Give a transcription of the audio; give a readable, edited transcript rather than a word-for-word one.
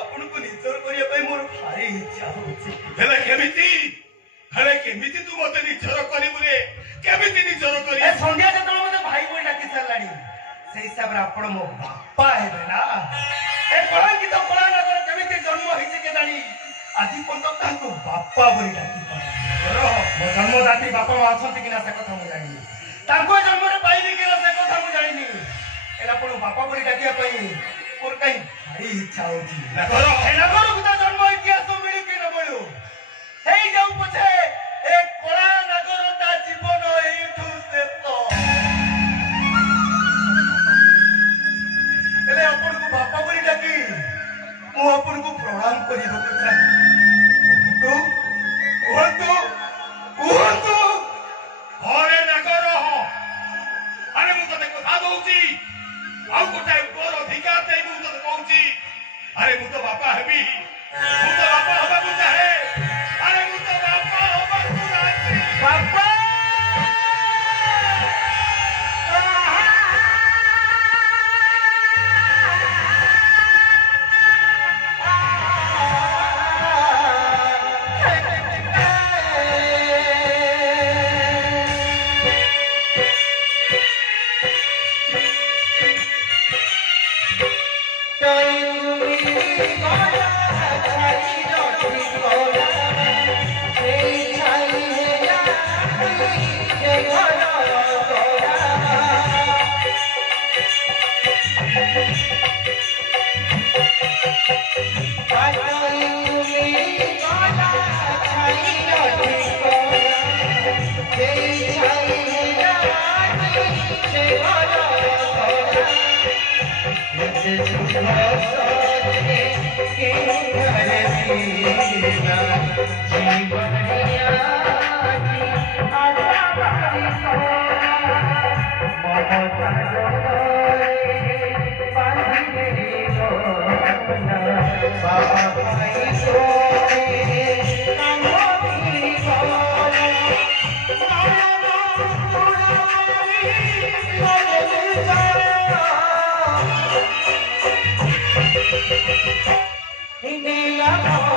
आपन को निजर करिया पई मोर भारी इच्छा होची हेले केमिति तू मते निजर करिबु रे केमिति निजर करी ए संध्या जतळ मते भाई बोल डाकी सरलाणी से हिसाब रे आपन मो बापा हेबे ना ए कलंकित कला नगर केमिति जन्म होइছে के जानी आजि पंत ताको बापा बोली डाकी रो मो जन्मदाती बापा मा अछंती किना से कथा मु जानि ताको जन्म रे पाइली किना से कथा मु जानिनी एला पण बापा बोली डाकिया पई और कहीं भारी इच्छा होती नगर गुदा जन्म इतिहास मिली कि न बोलो हे जाऊ पछे एक कोला नगरता जीवन एठू शेष एले अपन को बापा बोली डाकी मु अपन को प्रणाम करिबो चाहि ओहतो हरे नगर हो अरे मु तते कथा दउची आउ गोटाए गोर अधिकार दे मु तो कहूची अरे मु तो बापा हेबी मु तो बापा हबा मु चाहे अरे मु तो बापा हबा तू राजी बापा Inilah